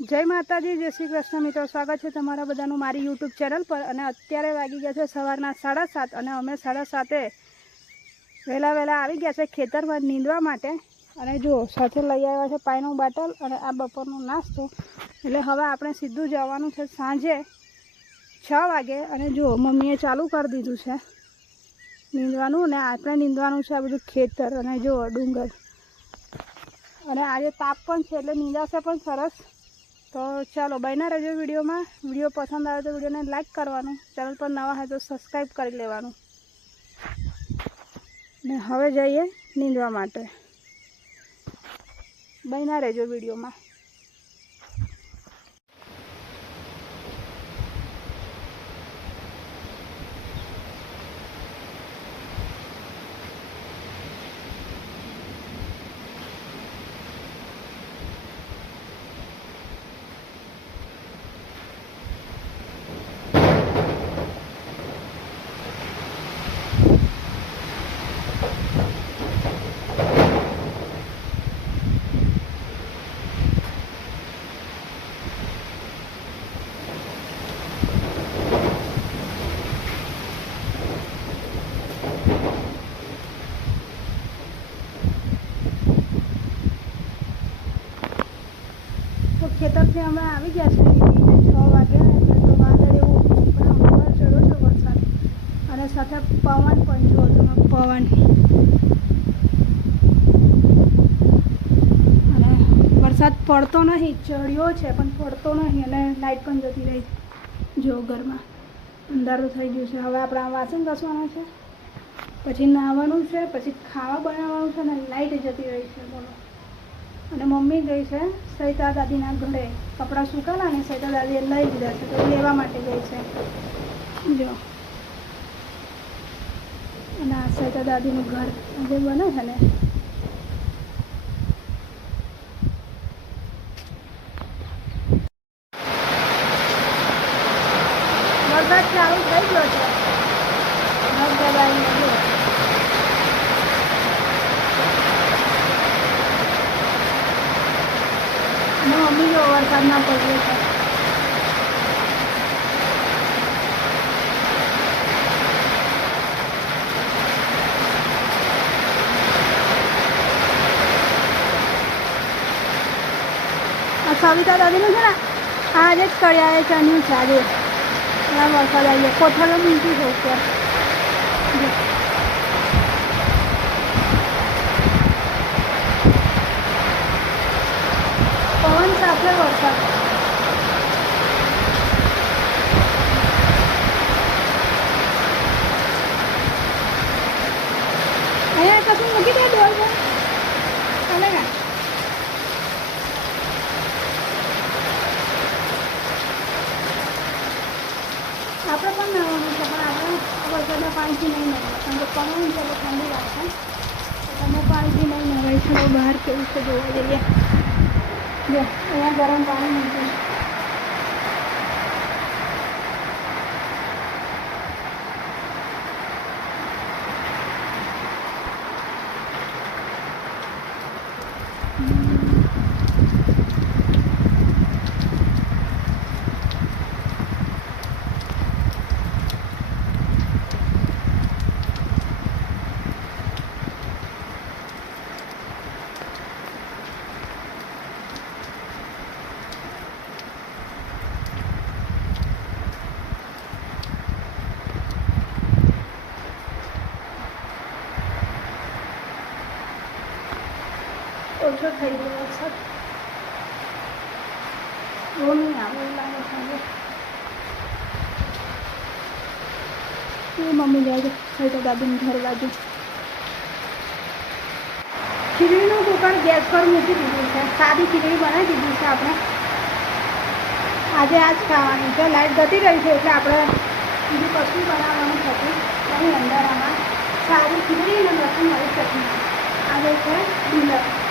જય માતાજી, જય શ્રી કૃષ્ણ મિત્રો, સ્વાગત છે તમારા બધાનું મારી યુટ્યુબ ચેનલ પર। અને અત્યારે વાગી ગયા છે સવારના 7:30 અને અમે 7:30 વહેલા આવી ગયા છે ખેતરમાં નીંદવા માટે। અને જો સાથે લઈ આવ્યા છે પાણીનું બોટલ અને આ બપોરનો નાસ્તો। એટલે હવે આપણે સીધું જવાનું છે સાંજે 6 વાગે। અને જો મમ્મીએ ચાલુ કરી દીધું છે નીંદવાનું અને આપણે નીંદવાનું છે આ બધું ખેતર અને જો ડુંગર। અને આજે તાપ પણ છે એટલે નીંદાશે પણ સરસ। तो चलो बना रहो वीडियो में। वीडियो पसंद आए तो वीडियो ने लाइक करवानु, चैनल पर नवा है तो सब्सक्राइब कर लेवानु। ने हवे जाइए नींदवा माटे, बना रहो वीडियो में। तो खेतर से हमें आ गया 6 वागे तो वादळ एवं चढ़ो छो वरसाद અને સાથે પવન પણ જો તમે પવન અને વરસાદ પડતો નહીં, ચડ્યો છે પણ પડતો નહીં અને લાઇટ પણ જતી રહી। જો ઘરમાં અંધારું થઈ ગયું છે। હવે આપણે આ વાસણ ઘસવાના છે, પછી નાહવાનું છે, પછી ખાવા બનાવવાનું છે અને લાઇટ જતી રહી છે। બોલો। અને મમ્મી ગઈ છે સૈતા દાદીના ઘરે, કપડાં સુકાલા ને સૈતા દાદીએ લઈ લીધા છે તો લેવા માટે ગઈ છે। જો અને આ સૈતા દાદીનું ઘર જે બને છે ને વરસાદ ચાલુ થઈ ગયો છે। मम्मी जो वरसाद ना पड़े है सविता दादी ने आज ज कड़िया चढ़्यू है। आज वरसाद आई गया, कोठलो मीठी है ऊपर। पवन साथे वरसाद अँ कશું મૂકી દે ડોલ પર ચાલે ને। આપણે પણ નાહવાનું છે પણ આપણે વરસાદના પાણીથી નહીં નહાય, કારણ કે પવન છે એટલે ઠંડી લાગશે। તમે પાણીથી નહીં નહાય છે તો બહાર કેવું છે જોવા જઈએ। જો અહીંયા ગરમ પાણી મૂક્યું છે। ઓછો થઈ ગયો વરસાદ, બહુ નહીં આવે એવું લાગે છે। એ મમ્મી જાય છે સૈતા દાદીનું ઘર બાજુ। ખીચડીનું કુકર ગેસ પર મૂકી દીધું છે, સાદી ખીચડી બનાવી દીધી છે આપણે। આજે આ જ ખાવાની છે। લાઇટ જતી રહી છે એટલે આપણે બીજું કશું બનાવવાનું થતું એની અંદર આમાં સાદી ખીચડી અને લસણ વાળી ચટણી। આજે છે ડીનર।